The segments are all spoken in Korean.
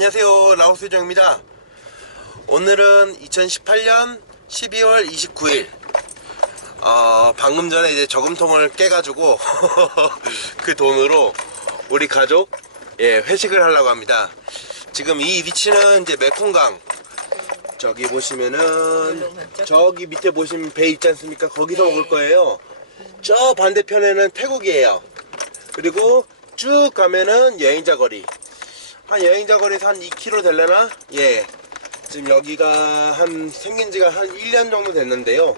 안녕하세요. 라오스 요정입니다. 오늘은 2018년 12월 29일. 어, 방금 전에 이제 저금통을 깨가지고 그 돈으로 우리 가족 예, 회식을 하려고 합니다. 지금 이 위치는 이제 메콩강. 저기 보시면은 저기 밑에 보시면 배 있지 않습니까? 거기서 먹을 거예요. 저 반대편에는 태국이에요. 그리고 쭉 가면은 여행자 거리 한 여행자 거리에서 한 2km 될려나? 예. 지금 여기가 한 생긴 지가 한 1년 정도 됐는데요.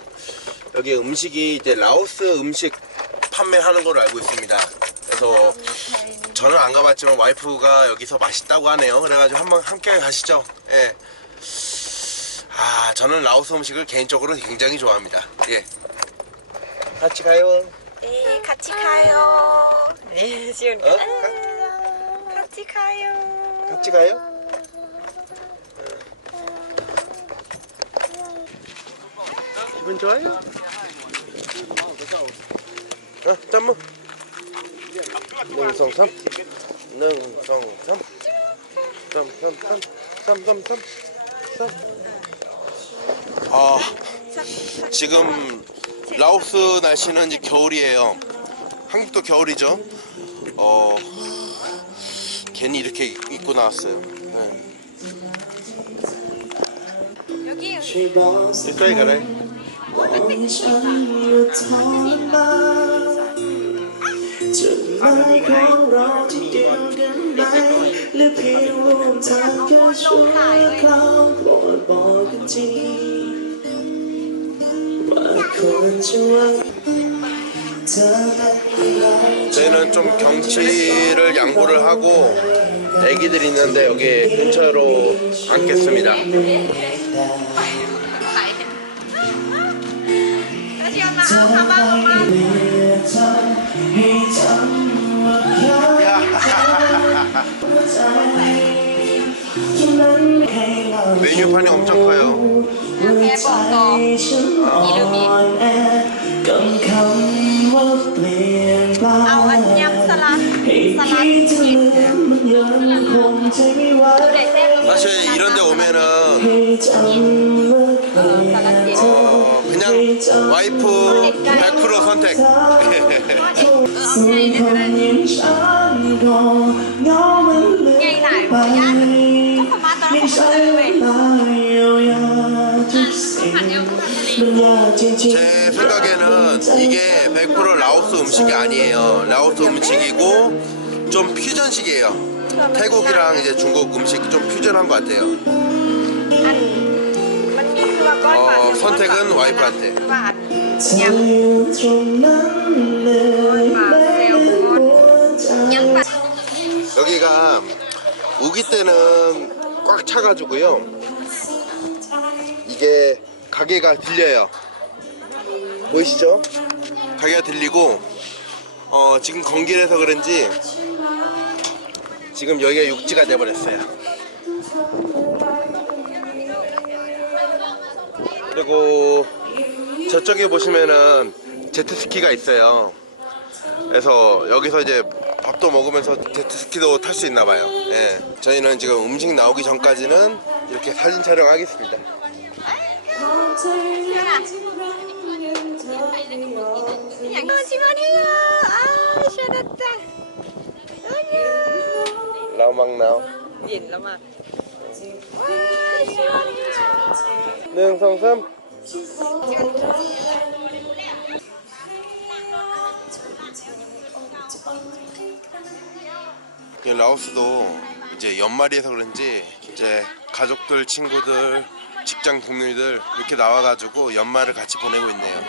여기 음식이 이제 라오스 음식 판매하는 걸로 알고 있습니다. 그래서 저는 안 가봤지만 와이프가 여기서 맛있다고 하네요. 그래가지고 한번 함께 가시죠. 예. 아, 저는 라오스 음식을 개인적으로 굉장히 좋아합니다. 예. 같이 가요. 네, 같이 가요. 네, 지훈이. 어? 같이 가요. 같이 가요? 기분 좋아요? 어, 짬무. 능성삼. 능성삼. 삼삼삼. 삼삼삼. 삼. 아, 지금 라오스 날씨는 이제 겨울이에요. 한국도 겨울이죠. 어, 괜히 이렇게 입고 나왔어요. 네. 여기 이따위 가래. 저희는 좀 경치를 양보를 하고 애기들이 있는데 여기 근처로 앉겠습니다. 다시 엄마, 아, 가방 엄마. 메뉴판이 엄청 커요. 대박 더 이름이. 아, 사실 이런 데 오면은. 어, 그냥 와이프 100% 선택. 제 생각에는 이게 100% 라오스 음식이 아니에요. 라오스 음식이고 좀 퓨전식이에요. 태국이랑 이제 중국 음식 좀 퓨전한 것 같아요. 어, 선택은 와이프한테. Nhắm vào 여기가 우기 때는 꽉 차가지고요. 이게 가게가 들려요. 보이시죠? 가게가 들리고 어, 지금 건길에서 그런지 지금 여기가 육지가 돼버렸어요. 그리고 저쪽에 보시면은 제트스키가 있어요. 그래서 여기서 이제 밥도 먹으면서 제트스키도 탈 수 있나 봐요. 예. 저희는 지금 음식 나오기 전까지는 이렇게 사진 촬영하겠습니다. 어, 시원해요 아 시원하다 안녕 라우망나우. Nhìn lắm à 와 시원해요 능성삼. 이 라오스도 이제 연말이어서 그런지 이제 가족들, 친구들, 직장 동료들 이렇게 나와가지고 연말을 같이 보내고 있네요.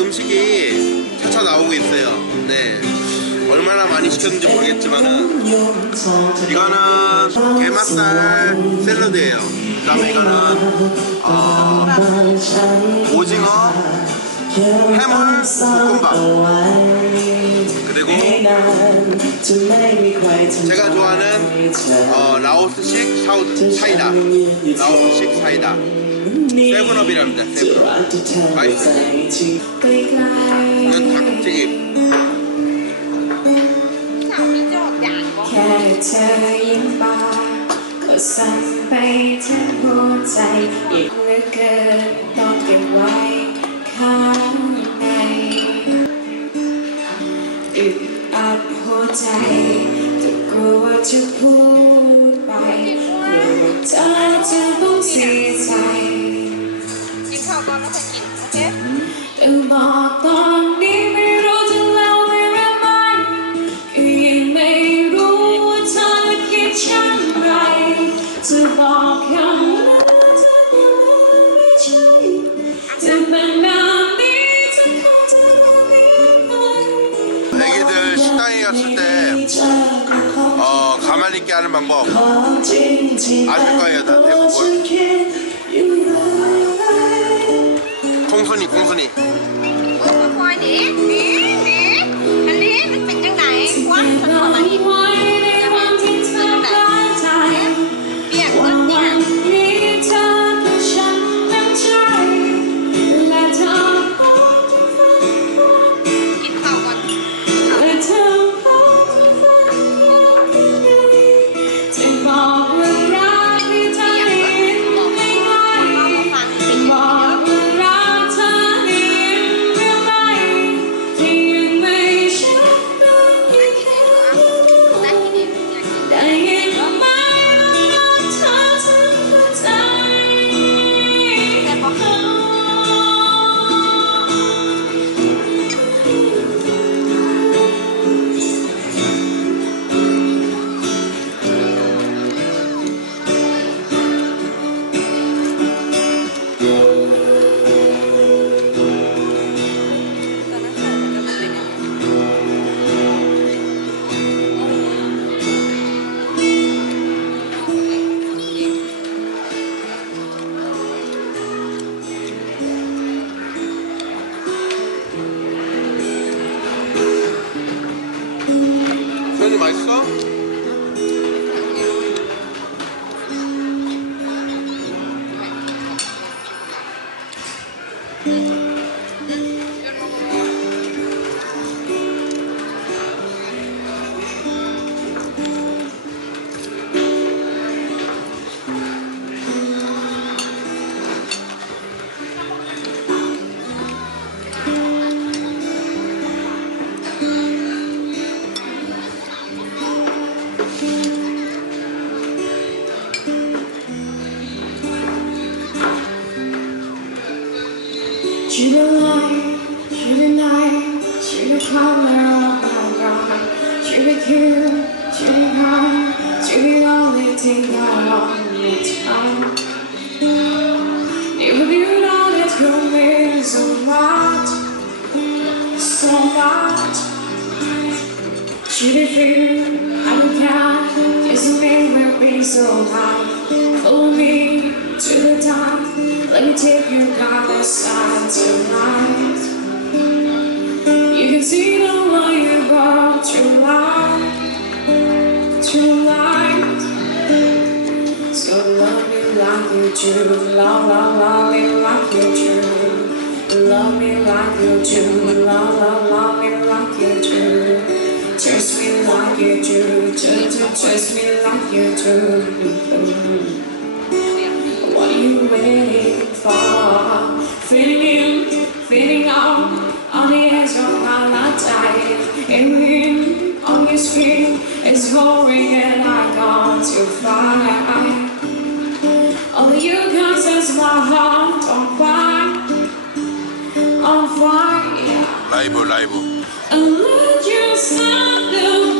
음식이 차차 나오고 있어요. 네. 얼마나 많이 시켰는지 모르겠지만은 이거는 게맛살 샐러드예요. 그다음에 이거는 어, 오징어 해물 볶음밥. 그리고 제가 좋아하는 어, 라오스식 사우, 사이다. 라오스식 사이다. 세븐업이랍니다 세븐업. 맛있어요 เธอยิ้มมาก็สั่งไปทั้งหัวใจอีกเลือเกินต้องเก็บไว้ข้างในอึดอัดหัวใจจะกลัวจะพูดไปกลัวเธอจะต้องเสียใจกินข้าวก่อนแล้วค่อยกิน โอเค 방법 아프가에다 대고 faz só. Should have figured I would die Just made my way so high Hold me to the top Let me take you by the side tonight You can see the light above True light True light So love me like you do Love, love, love me like you do Love me like you do Love, love you do, to, to chase me like you do. What are you waiting for? Feeling in, feeling out, on the edge of paradise. In him, on your skin, it's glory and I got to fly. All you got is my heart on fire, on fire. Label, label. I let you stand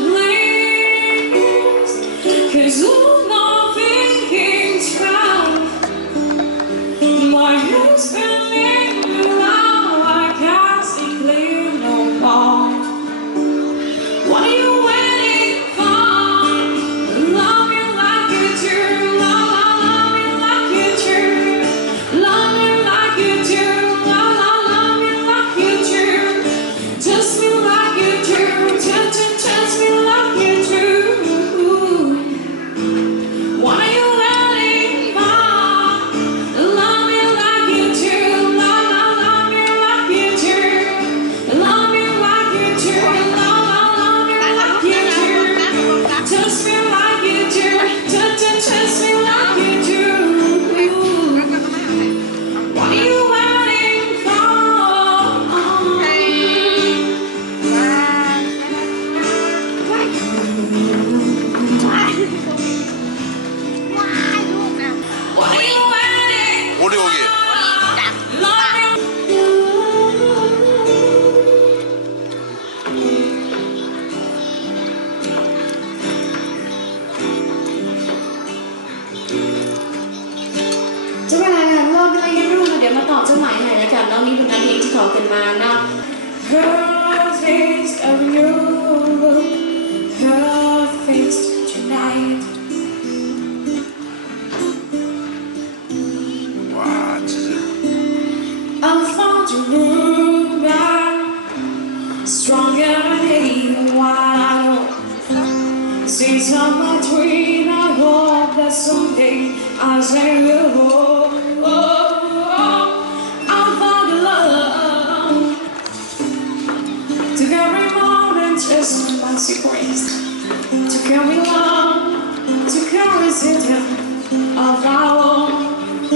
consequence. To carry on, to carry symptom of our own.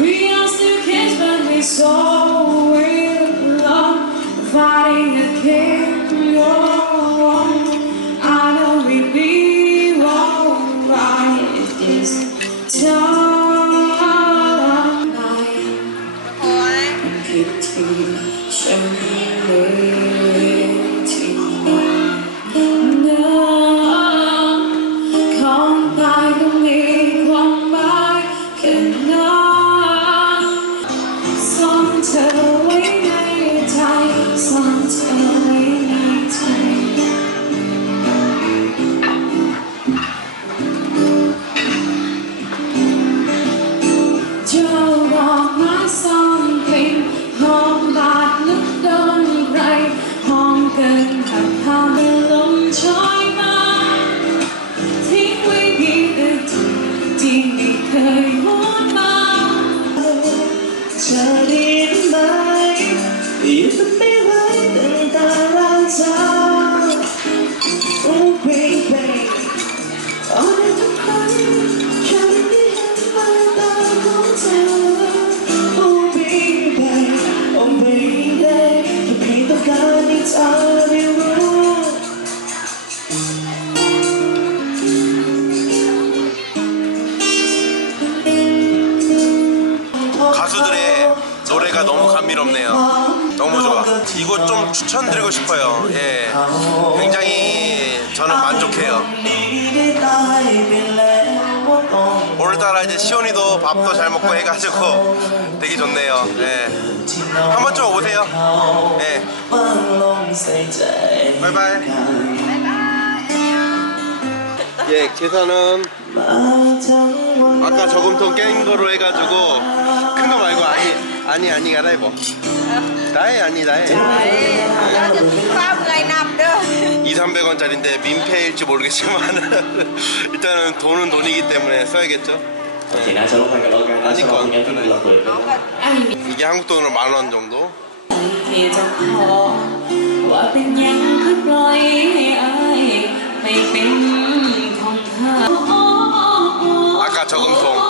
We are still kids, but we saw with love, fighting a kingdom. I know we'll be alright this time. Keep teaching me. 굉장히 저는 만족해요. 오늘따라 이제 시온이도 밥도 잘 먹고 해가지고 되게 좋네요. 네. 한 번쯤 오세요. 네. 바이바이. 예 계산은 아까 저금통 깬 거로 해가지고 큰 거 말고 아니 아니 아니 가라 이거 나의 아니 나의. 나의. 나의 2, 300원짜리인데 민폐일지 모르겠지만 일단은 돈은 돈이기 때문에 써야겠죠. 아직 건 이게 한국 돈으로 만 원 정도. 아까 저금통.